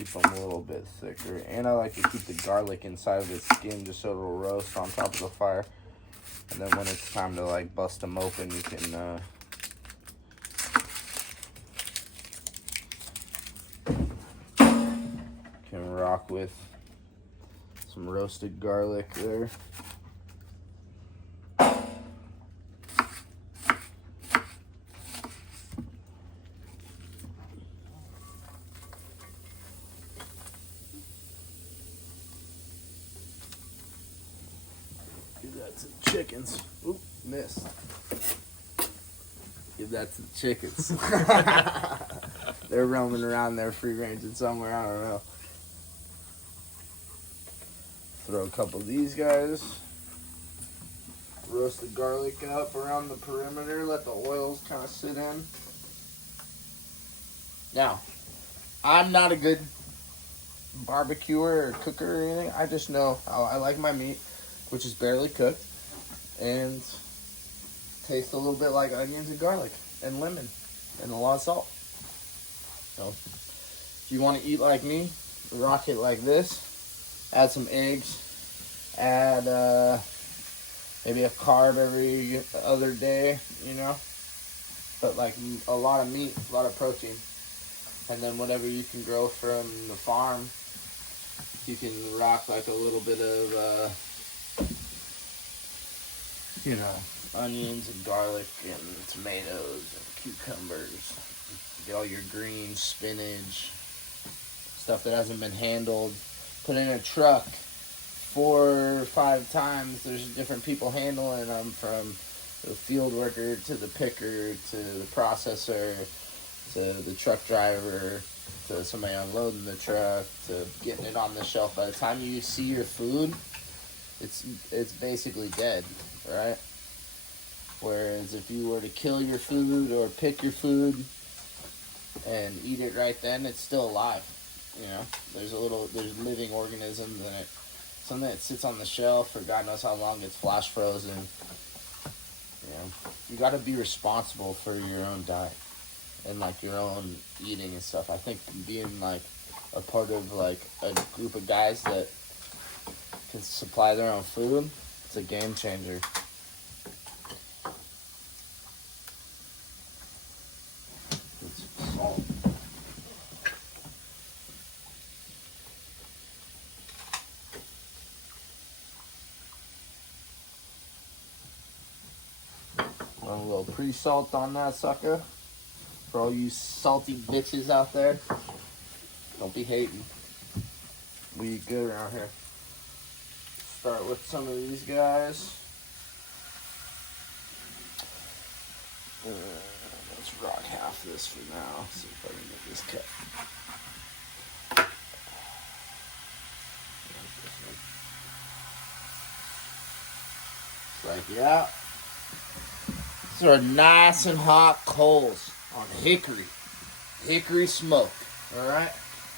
keep them a little bit thicker. And I like to keep the garlic inside of the skin just so it'll roast on top of the fire. And then when it's time to like bust them open, you can rock with some roasted garlic there. Give that to the chickens. Oop, missed. Give that to the chickens. They're roaming around there free ranging somewhere, I don't know. Throw a couple of these guys. Roast the garlic up around the perimeter. Let the oils kind of sit in. Now, I'm not a good barbecuer or cooker or anything. I just know how I like my meat, which is barely cooked, and tastes a little bit like onions and garlic and lemon and a lot of salt. So, if you want to eat like me, rock it like this. Add some eggs. Add maybe a carb every other day, you know. But like a lot of meat, a lot of protein. And then whatever you can grow from the farm, you can rock like a little bit of, you know, onions and garlic and tomatoes and cucumbers. Get all your greens, spinach, stuff that hasn't been handled. Put in a truck 4 or 5 times. There's different people handling them, from the field worker to the picker to the processor to the truck driver to somebody unloading the truck to getting it on the shelf. By the time you see your food, it's basically dead, right? Whereas if you were to kill your food or pick your food and eat it right then, it's still alive. You know, there's living organisms in it. Something that sits on the shelf for God knows how long, it's flash frozen. You know, you got to be responsible for your own diet and like your own eating and stuff. I think being like a part of like a group of guys that can supply their own food, it's a game changer. Salt. A little pre-salt on that sucker. For all you salty bitches out there, don't be hating. We eat good around here. Start with some of these guys. Let's rock half this for now. See if I can get this cut. It's like, yeah. These are nice and hot coals on hickory smoke. All right,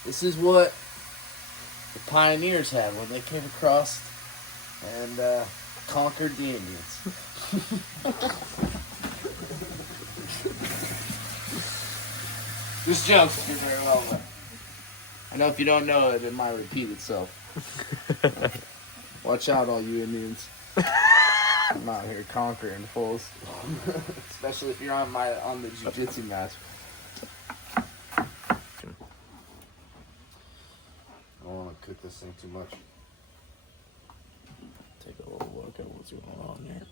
this is what the pioneers had when they came across and conquered the Indians. This joke's too very well, but I know if you don't know it, it might repeat itself. Watch out, all you Indians. I'm out here conquering fools. Especially if you're on the jiu-jitsu match. I don't want to cook this thing too much. Take a little look at what's going on here.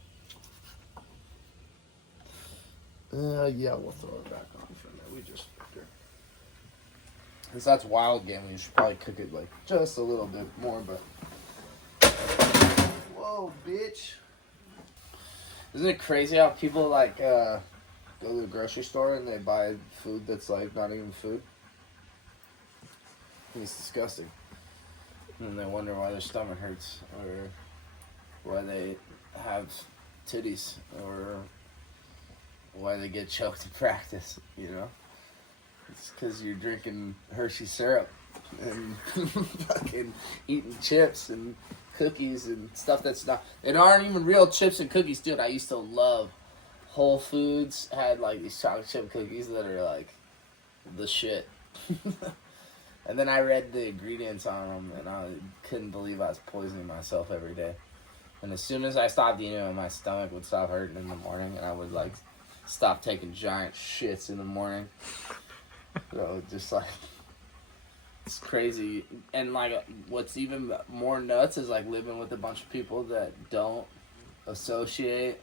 Yeah, we'll throw it back on for a minute. We just figured. Since that's wild game, we should probably cook it like just a little bit more, but... Whoa, bitch. Isn't it crazy how people like go to the grocery store and they buy food that's like not even food? It's disgusting. And they wonder why their stomach hurts, or why they have titties, or why they get choked in practice, you know? It's because you're drinking Hershey syrup and fucking eating chips and cookies and stuff that's not... It aren't even real chips and cookies, dude. I used to love Whole Foods had like these chocolate chip cookies that are like the shit. And then I read the ingredients on them, and I couldn't believe I was poisoning myself every day. And as soon as I stopped eating them, my stomach would stop hurting in the morning, and I would, like, stop taking giant shits in the morning. So, just, like, it's crazy. And, like, what's even more nuts is, like, living with a bunch of people that don't associate,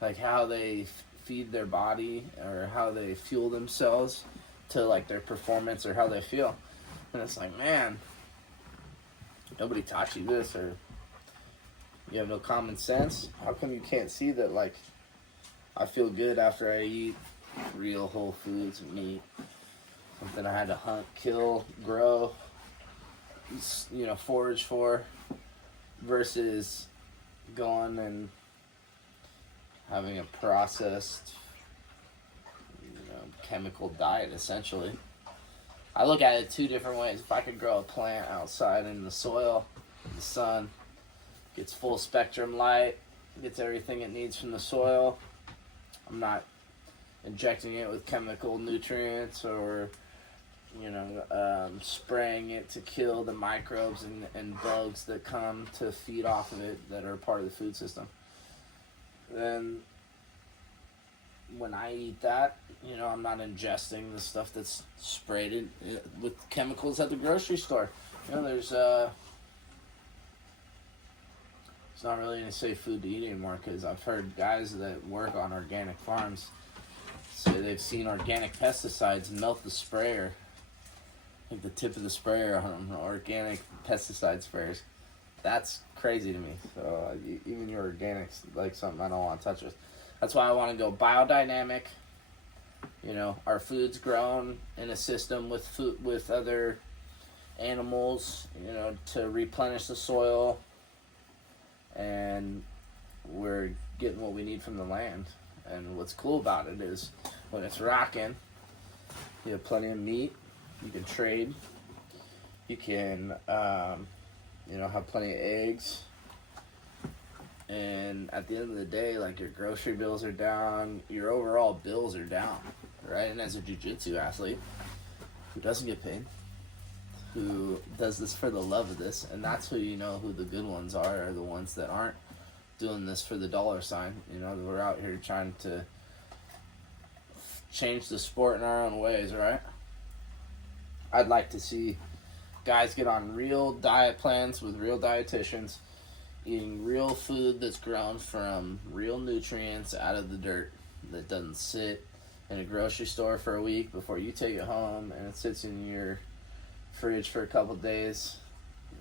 like, how they feed their body or how they fuel themselves to, like, their performance or how they feel. And it's like, man, nobody taught you this, or you have no common sense. How come you can't see that, like, I feel good after I eat real whole foods, meat, something I had to hunt, kill, grow, you know, forage for, versus going and having a processed, you know, chemical diet, essentially. I look at it two different ways. If I could grow a plant outside in the soil, the sun, gets full spectrum light, gets everything it needs from the soil, I'm not injecting it with chemical nutrients or, you know, spraying it to kill the microbes and bugs that come to feed off of it that are part of the food system. Then when I eat that, you know, I'm not ingesting the stuff that's sprayed with chemicals at the grocery store. You know, there's it's not really any safe food to eat anymore, because I've heard guys that work on organic farms say they've seen organic pesticides melt the sprayer, like the tip of the sprayer on organic pesticide sprayers. That's crazy to me. So even your organics, like, something I don't want to touch with. That's why I want to go biodynamic. You know, our food's grown in a system with food, with other animals, you know, to replenish the soil, and we're getting what we need from the land. And what's cool about it is when it's rocking, you have plenty of meat. You can trade. You can, you know, have plenty of eggs. And at the end of the day, like, your grocery bills are down, your overall bills are down, right? And as a jiu-jitsu athlete who doesn't get paid, who does this for the love of this, and that's who, you know, who the good ones are the ones that aren't doing this for the dollar sign. You know, we're out here trying to change the sport in our own ways, right? I'd like to see guys get on real diet plans with real dietitians, eating real food that's grown from real nutrients out of the dirt, that doesn't sit in a grocery store for a week before you take it home and it sits in your fridge for a couple days.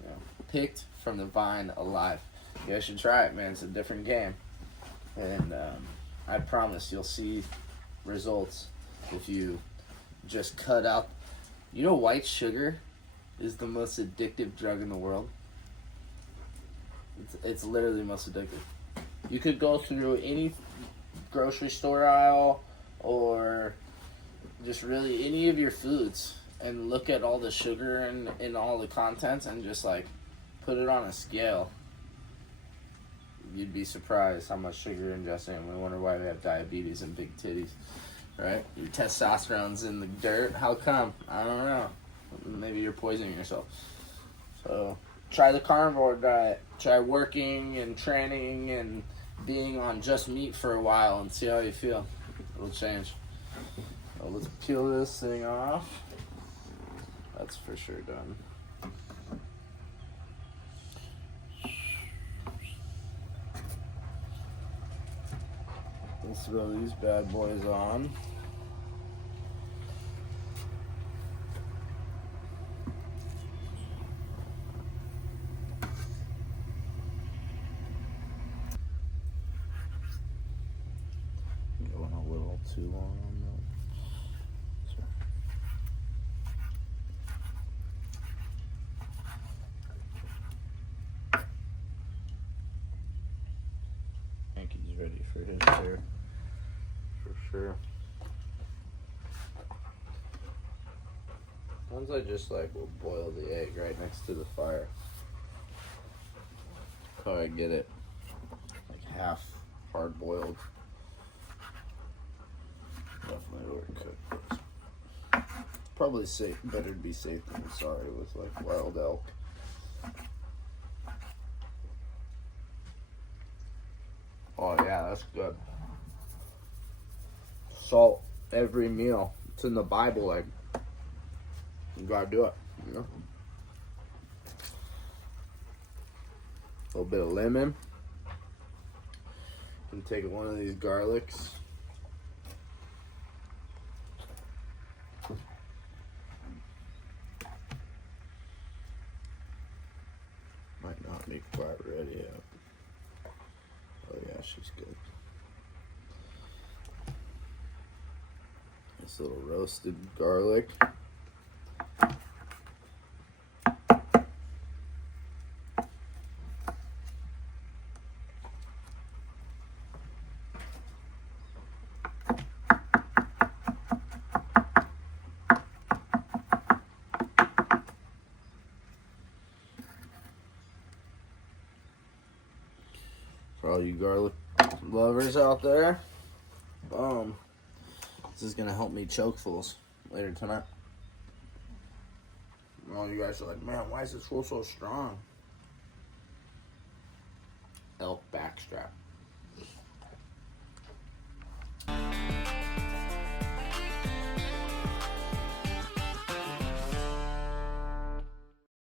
You know, picked from the vine, alive. You guys should try it, man. It's a different game. And I promise you'll see results if you just cut out. You know, white sugar is the most addictive drug in the world. It's literally the most addictive. You could go through any grocery store aisle or just really any of your foods and look at all the sugar and all the contents and just, like, put it on a scale. You'd be surprised how much sugar you're ingesting, and we wonder why we have diabetes and big titties, right? Your testosterone's in the dirt. How come? I don't know. Maybe you're poisoning yourself. So try the carnivore diet. Try working and training and being on just meat for a while and see how you feel. It'll change. So let's peel this thing off. That's for sure done. Let's throw these bad boys on. Going a little too long on that. Sorry. Hanky's ready for his share. For sure. Sometimes I just, like, will boil the egg right next to the fire. That's how I get it, like, half hard boiled. Definitely overcooked. Probably safe. Better to be safe than sorry with like wild elk. Oh yeah, that's good. Salt every meal. It's in the Bible. Like you gotta do it. You know. A little bit of lemon. And take one of these garlics. Might not be quite ready yet. Oh yeah, she's good. This little roasted garlic. For all you garlic lovers out there, this is gonna help me choke fulls later tonight. All you guys are like, man, why is this fool so strong? Elk backstrap.